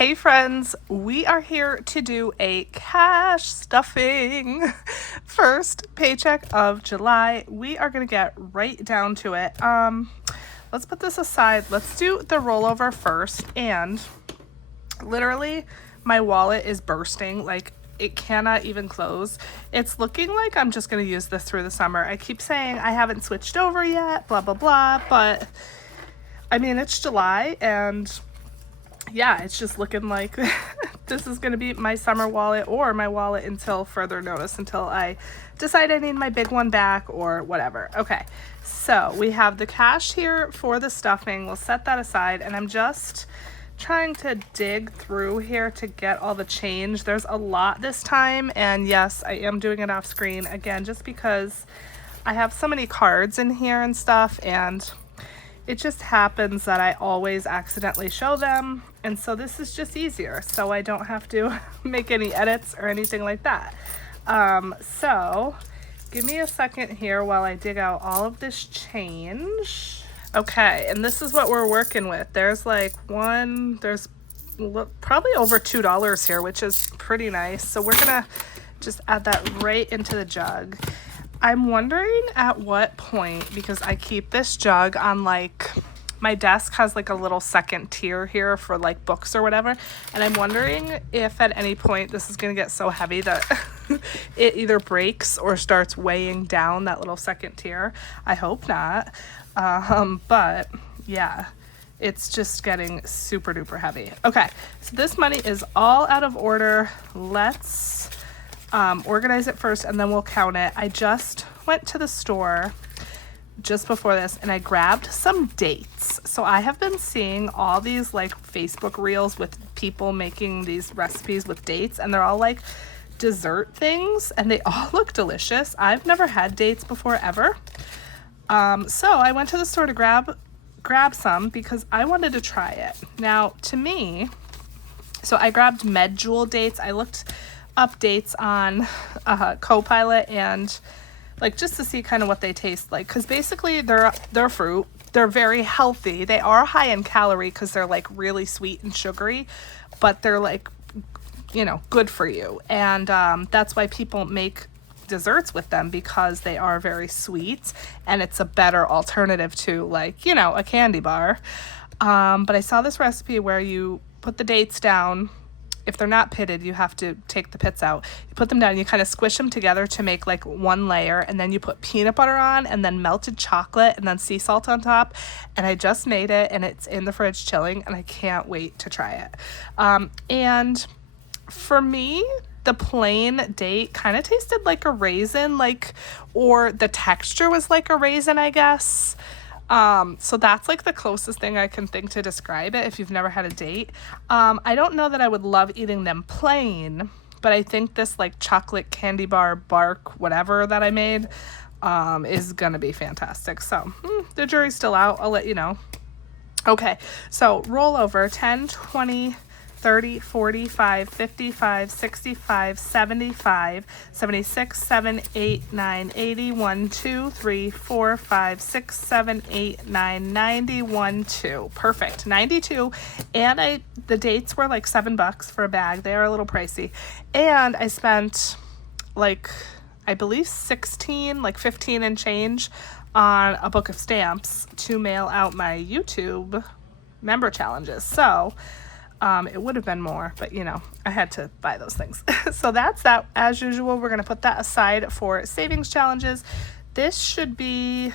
Hey friends, we are here to do a cash stuffing. First paycheck of July. We are going to get right down to it. Let's put this aside. Let's do the rollover first. And literally my wallet is bursting. Like, it cannot even close. It's looking like I'm just going to use this through the summer. I keep saying I haven't switched over yet, blah, blah, blah. But I mean, it's July and yeah, it's just looking like this is going to be my summer wallet or my wallet until further notice, until I decide I need my big one back or whatever. Okay, so we have the cash here for the stuffing. We'll set that aside, and I'm just trying to dig through here to get all the change. There's a lot this time, and yes, I am doing it off screen again just because I have so many cards in here and stuff, and it just happens that I always accidentally show them, and so this is just easier, so I don't have to make any edits or anything like that. So give me a second here while I dig out all of this change. Okay, and this is what we're working with. There's there's probably over $2 here, which is pretty nice. So we're gonna just add that right into the jug. I'm wondering at what point, because I keep this jug on, like, my desk has like a little second tier here for like books or whatever, and I'm wondering if at any point this is gonna get so heavy that it either breaks or starts weighing down that little second tier. I hope not, but yeah, it's just getting super duper heavy. Okay, so this money is all out of order. Let's organize it first and then we'll count it. I just went to the store just before this and I grabbed some dates. So I have been seeing all these like Facebook reels with people making these recipes with dates, and they're all like dessert things and they all look delicious. I've never had dates before ever. So I went to the store to grab some because I wanted to try it. Now to me, so I grabbed Medjool dates. I looked up dates on Copilot and like just to see kind of what they taste like, because basically they're fruit. They're very healthy. They are high in calorie because they're like really sweet and sugary, but they're like, you know, good for you. And that's why people make desserts with them, because they are very sweet and it's a better alternative to, like, you know, a candy bar. But I saw this recipe where you put the dates down. If they're not pitted, you have to take the pits out. You put them down, you kind of squish them together to make like one layer, and then you put peanut butter on and then melted chocolate and then sea salt on top. And I just made it and it's in the fridge chilling and I can't wait to try it. And for me, the plain date kind of tasted like a raisin, like, or the texture was like a raisin, I guess. So that's like the closest thing I can think to describe it if you've never had a date. I don't know that I would love eating them plain, but I think this like chocolate candy bar bark, whatever that I made, is gonna be fantastic. So the jury's still out. I'll let you know. Okay, so roll over 10, 20, 30, 45, 55, 65, 75, 76, 7, 8, 9, 80, 1, 2, 3, 4, 5, 6, 7, 8, 9, 90, 1, 2. Perfect. 92. And the dates were like $7 for a bag. They are a little pricey. And I spent like, I believe 15 and change on a book of stamps to mail out my YouTube member challenges. So it would have been more, but you know, I had to buy those things. So that's that. As usual, we're going to put that aside for savings challenges. This should be,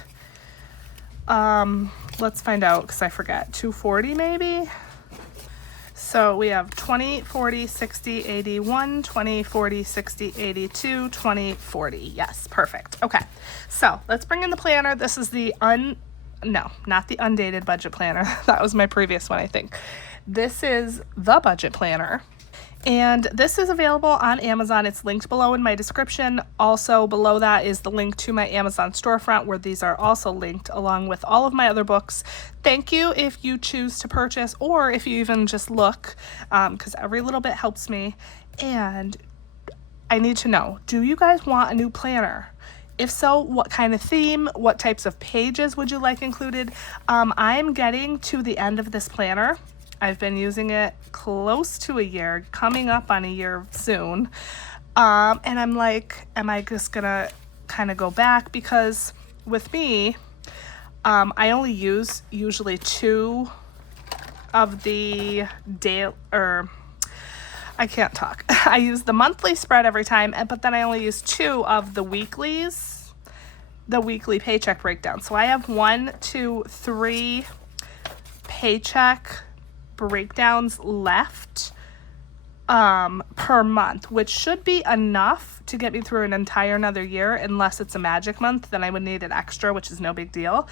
let's find out because I forgot, 240 maybe. So we have 20, 40, 60, 81, 20, 40, 60, 82, 20, 40. Yes, perfect. Okay, so let's bring in the planner. This is no, not the undated budget planner. That was my previous one, I think. This is the budget planner, and this is available on Amazon. It's linked below in my description. Also below that is the link to my Amazon storefront, where these are also linked along with all of my other books. Thank you if you choose to purchase, or if you even just look, because every little bit helps me. And I need to know, do you guys want a new planner? If so, what kind of theme? What types of pages would you like included? I'm getting to the end of this planner. I've been using it close to a year, coming up on a year soon. And I'm like, am I just gonna kind of go back? Because with me, I only use usually 2 of the I can't talk. I use the monthly spread every time, but then I only use 2 of the weeklies, the weekly paycheck breakdown. So I have 1, 2, 3 paycheck breakdowns left per month, which should be enough to get me through an entire another year, unless it's a magic month, then I would need an extra, which is no big deal.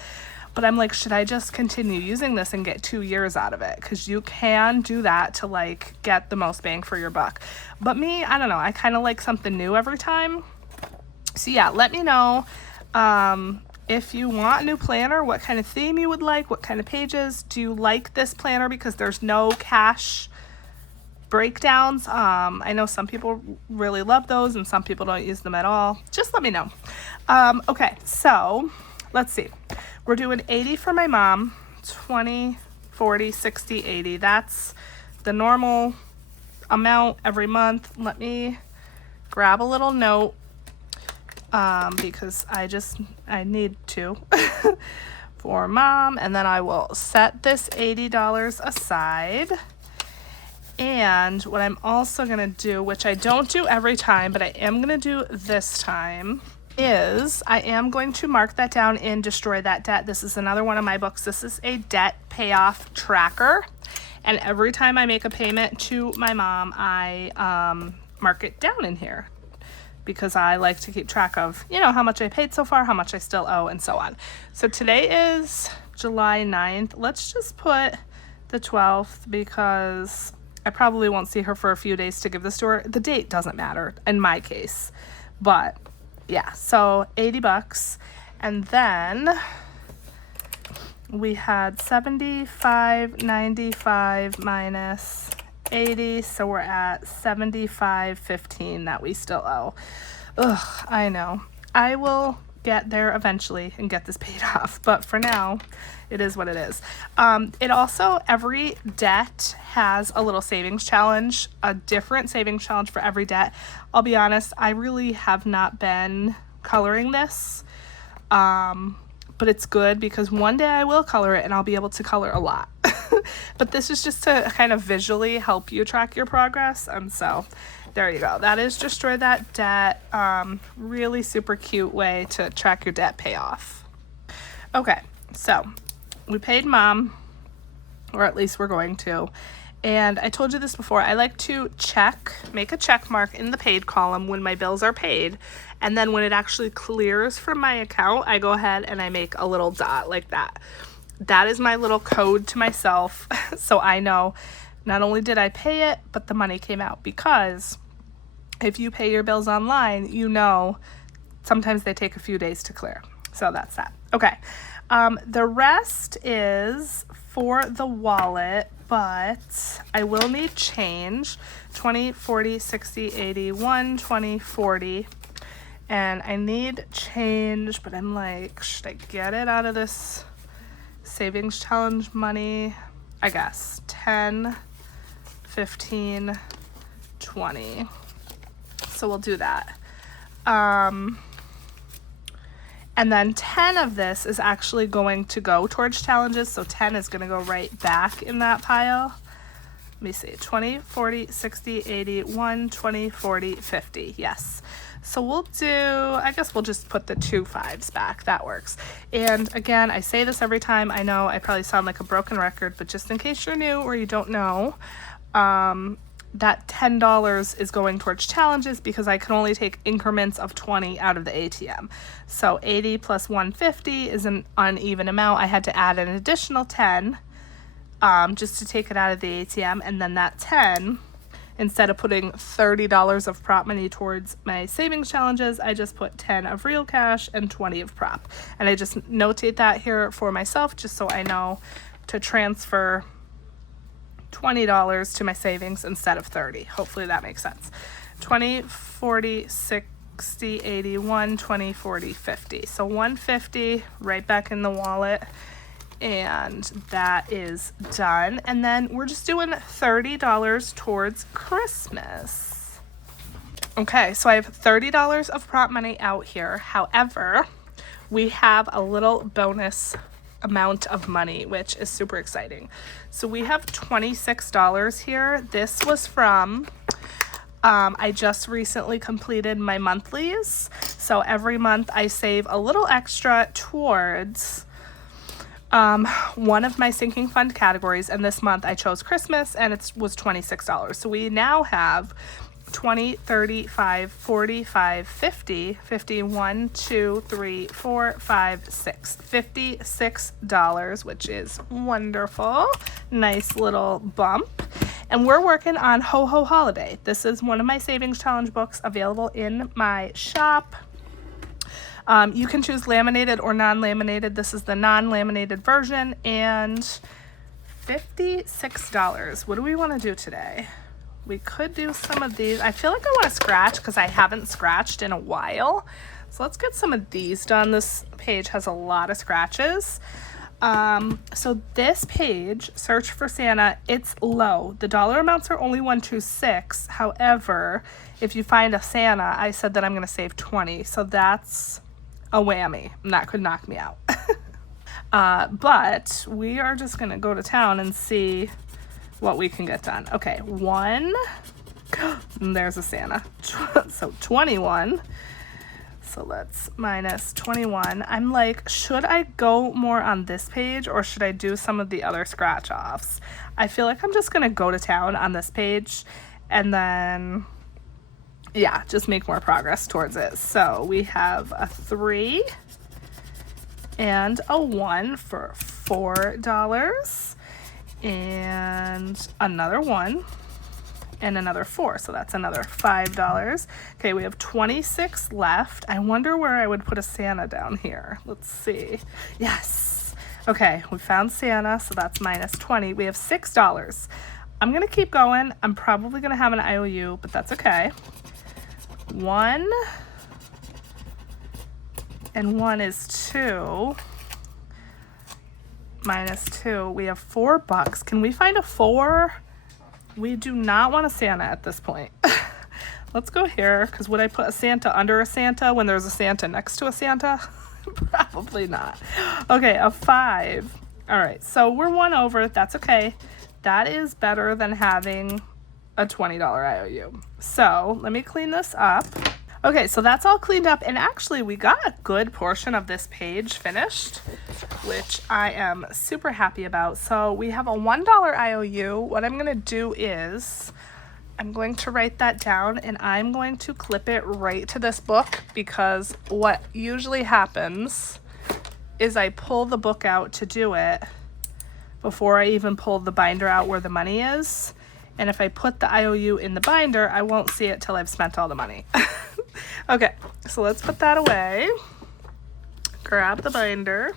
But I'm like, should I just continue using this and get 2 years out of it? Because you can do that to like get the most bang for your buck. But me, I don't know, I kind of like something new every time. So yeah, let me know if you want a new planner, what kind of theme you would like, what kind of pages. Do you like this planner because there's no cash breakdowns? I know some people really love those and some people don't use them at all. Just let me know. Okay, so let's see. We're doing 80 for my mom, 20, 40, 60, 80. That's the normal amount every month. Let me grab a little note because I need to for mom, and then I will set this $80 aside. And what I'm also gonna do, which I don't do every time, but I am gonna do this time, is I am going to mark that down in Destroy That Debt. This is another one of my books. This is a debt payoff tracker. And every time I make a payment to my mom, I mark it down in here because I like to keep track of, you know, how much I paid so far, how much I still owe, and so on. So today is July 9th. Let's just put the 12th because I probably won't see her for a few days to give this to her. The date doesn't matter in my case, but yeah, so $80. And then we had 75.95 minus 80, so we're at 75.15 that we still owe. Ugh, I know. I will get there eventually and get this paid off, but for now, it is what it is. It also, every debt has a little savings challenge, a different savings challenge for every debt. I'll be honest, I really have not been coloring this, but it's good because one day I will color it and I'll be able to color a lot. But this is just to kind of visually help you track your progress, and so there you go. That is Destroy That Debt. Really super cute way to track your debt payoff. Okay, so we paid mom, or at least we're going to. And I told you this before, I like to make a check mark in the paid column when my bills are paid. And then when it actually clears from my account, I go ahead and I make a little dot like that. That is my little code to myself. So I know not only did I pay it, but the money came out, because if you pay your bills online, you know, sometimes they take a few days to clear. So that's that. Okay. The rest is for the wallet, but I will need change. 20, 40, 60, 80, 1, 20, 40. And I need change, but I'm like, should I get it out of this savings challenge money? I guess 10, 15, 20. So we'll do that. And then 10 of this is actually going to go towards challenges. So 10 is going to go right back in that pile. Let me see, 20, 40, 60, 80, 1, 20, 40, 50. Yes. So we'll do, I guess we'll just put the 2 5s back. That works. And again, I say this every time. I know I probably sound like a broken record, but just in case you're new or you don't know, that $10 is going towards challenges because I can only take increments of 20 out of the ATM. So 80 plus 150 is an uneven amount. I had to add an additional 10 just to take it out of the ATM. And then that 10, instead of putting $30 of prop money towards my savings challenges, I just put 10 of real cash and 20 of prop. And I just notate that here for myself just so I know to transfer $20 to my savings instead of 30. Hopefully that makes sense. 20, 40, 60, 80, 1, 20, 40, 50. So 150 right back in the wallet. And that is done. And then we're just doing $30 towards Christmas. Okay, so I have $30 of prop money out here. However, we have a little bonus amount of money, which is super exciting. So we have $26 here. This was from, I just recently completed my monthlies. So every month I save a little extra towards one of my sinking fund categories, and this month I chose Christmas, and it was $26. So we now have 20, 35, 45, 50, 51, 2, 3, 4, 5, 6, $56, which is wonderful. Nice little bump. And we're working on Ho Ho Holiday. This is one of my savings challenge books available in my shop. You can choose laminated or non-laminated. This is the non-laminated version, and $56. What do we want to do today? We could do some of these. I feel like I want to scratch because I haven't scratched in a while. So let's get some of these done. This page has a lot of scratches. So this page, Search for Santa, it's low. The dollar amounts are only 126. However, if you find a Santa, I said that I'm going to save 20. So that's a whammy, and that could knock me out. But we are just gonna go to town and see what we can get done. Okay, 1, there's a Santa. So 21. So let's minus 21. I'm like, should I go more on this page or should I do some of the other scratch offs? I feel like I'm just gonna go to town on this page and then, yeah, just make more progress towards it. So we have a 3 and a 1 for $4, and another 1 and another 4, so that's another $5. Okay, we have 26 left. I wonder where I would put a Santa down here. Let's see. Yes. Okay, we found Santa, so that's minus 20. We have $6. I'm gonna keep going. I'm probably gonna have an IOU, but that's okay. 1 and 1 is 2. Minus 2. We have $4. Can we find a 4? We do not want a Santa at this point. Let's go here, because would I put a Santa under a Santa when there's a Santa next to a Santa? Probably not. Okay, a 5. All right, so we're 1 over. That's okay. That is better than having a $20 IOU. So let me clean this up. Okay, so that's all cleaned up, and actually we got a good portion of this page finished, which I am super happy about. So we have a $1 IOU. What I'm gonna do is I'm going to write that down, and I'm going to clip it right to this book, because what usually happens is I pull the book out to do it before I even pull the binder out where the money is. And if I put the IOU in the binder, I won't see it till I've spent all the money. Okay, so let's put that away. Grab the binder.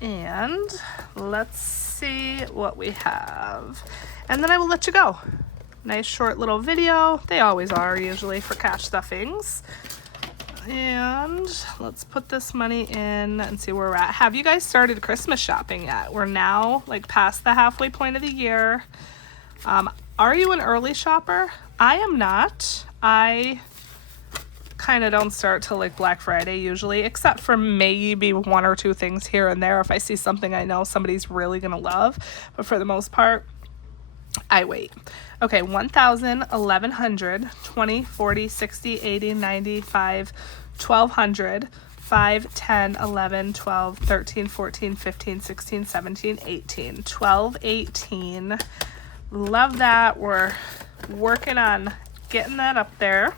And let's see what we have. And then I will let you go. Nice short little video. They always are usually for cash stuffings. And let's put this money in and see where we're at. Have you guys started Christmas shopping yet? We're now like past the halfway point of the year. Are you an early shopper? I am not. I kind of don't start till like Black Friday usually, except for maybe 1 or 2 things here and there if I see something I know somebody's really gonna love. But for the most part, I wait. Okay, 1,000, 1,100, 20, 40, 60, 80, 95, 1,200, 5, 10, 11, 12, 13, 14, 15, 16, 17, 18, 12, 18. Love that. We're working on getting that up there.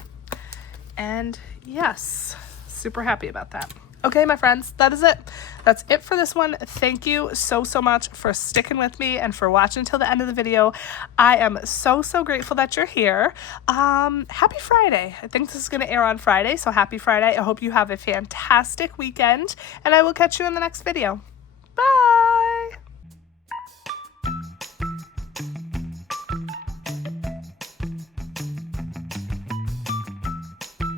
And yes, super happy about that. Okay, my friends, that is it. That's it for this one. Thank you so much for sticking with me and for watching until the end of the video. I am so grateful that you're here. Happy Friday. I think this is going to air on Friday, so happy Friday. I hope you have a fantastic weekend, and I will catch you in the next video. Bye!